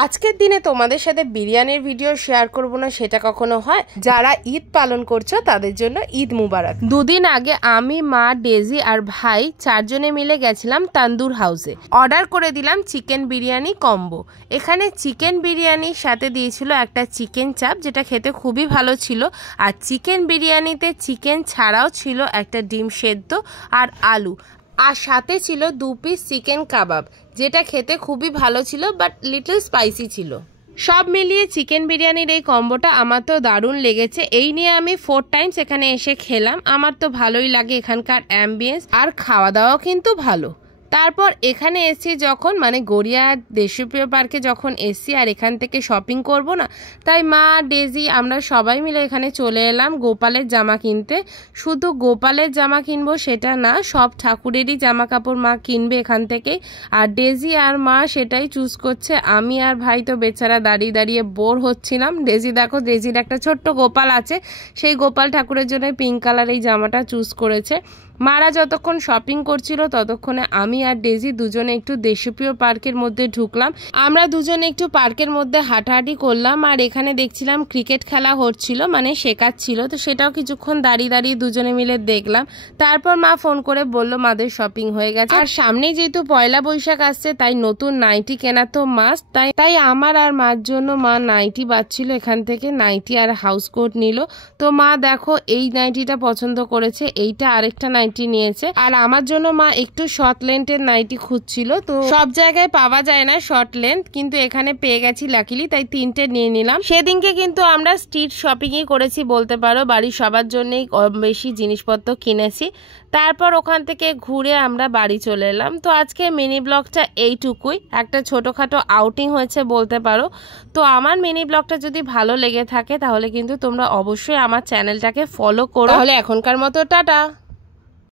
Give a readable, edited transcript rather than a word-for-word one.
আজকের দিনে তোমাদের সাথে বিরিয়ানির ভিডিও শেয়ার করব না সেটা কখনো হয়? যারা ঈদ পালন করছো তাদের জন্য ঈদ মুবারক। দুদিন আগে আমি, মা, ডেজি আর ভাই চারজনে মিলে গেছিলাম তান্দুর হাউসে। অর্ডার করে দিলাম চিকেন বিরিয়ানি কম্বো। এখানে চিকেন বিরিয়ানির সাথে দিয়েছিল একটা চিকেন চাপ, যেটা খেতে খুবই ভালো ছিল। আর চিকেন বিরিয়ানিতে চিকেন ছাড়াও ছিল একটা ডিম সেদ্ধ আর আলু, আর সাথে ছিল 2 পিস চিকেন কাবাব, যেটা খেতে খুবই ভালো ছিল বাট লিটল স্পাইসি ছিল। সব মিলিয়ে চিকেন বিরিয়ানির এই কম্বোটা আমার তো দারুণ লেগেছে। এই নিয়ে আমি 4 টাইমস এখানে এসে খেলাম। আমার তো ভালোই লাগে এখানকার অ্যাম্বিয়েন্স, আর খাওয়া দাওয়াও কিন্তু ভালো। তারপর এখানে এসছি যখন, মানে গড়িয়া দেশপ্রিয় পার্কে যখন এসছি, আর এখান থেকে শপিং করব না, তাই মা, ডেজি আমরা সবাই মিলে এখানে চলে এলাম গোপালের জামা কিনতে। শুধু গোপালের জামা কিনবো সেটা না, সব ঠাকুরেরই জামা কাপড় মা কিনবে এখান থেকে। আর ডেজি আর মা সেটাই চুজ করছে। আমি আর ভাই তো বেচারা দাঁড়িয়ে দাঁড়িয়ে বোর হচ্ছিলাম। ডেজি দেখো, ডেজির একটা ছোট্ট গোপাল আছে, সেই গোপাল ঠাকুরের জন্য পিঙ্ক কালার এই জামাটা চুজ করেছে। মারা যতক্ষণ শপিং করছিল ততক্ষণে আমি আর ডেজি দুজনে একটু দেশপ্রিয় পার্কের মধ্যে ঢুকলাম। আমরা দুজনে একটু পার্কের মধ্যে হাঁটাহাঁটি করলাম, আর এখানে দেখছিলাম ক্রিকেট খেলা হচ্ছিল, মানে শেখাচ্ছিল, তো সেটাও কিছুক্ষণ দাঁড়িয়ে দাঁড়িয়ে দুজনে মিলে দেখলাম। তারপর মা ফোন করে বলল মাদের শপিং হয়ে গেছে। আর সামনে যেহেতু পয়লা বৈশাখ আসছে, তাই নতুন নাইটি কেনা তো মাস্ট, তাই আমার আর মার জন্য মা নাইটি বাঁচছিল এখান থেকে। নাইটি আর হাউস কোট নিল। তো মা দেখো এই নাইটিটা পছন্দ করেছে, এইটা আরেকটা নাইটি নিয়েছে। আর আমার জন্য মা একটু শর্ট লেন্থের নাইটি খুঁজছিল, তো সব জায়গায় পাওয়া যায় না শর্ট লেন্থ, কিন্তু এখানে পেয়ে গেছি লাকিলি, তাই 3টে নিয়ে নিলাম। সেদিনকে কিন্তু আমরা স্ট্রিট শপিংই করেছি বলতে পারো, বাড়ির সবার জন্যই কম বেশি জিনিসপত্র কিনেছি। তারপর ওখান থেকে ঘুরে আমরা বাড়ি চলে এলাম। তো আজকে মিনি ব্লগটা এইটুকুই, একটা ছোটখাটো আউটিং হয়েছে বলতে পারো। তো আমার মিনি ব্লগটা যদি ভালো লেগে থাকে তাহলে কিন্তু তোমরা অবশ্যই আমার চ্যানেলটাকে ফলো করো। তাহলে এখনকার মতো টাটা।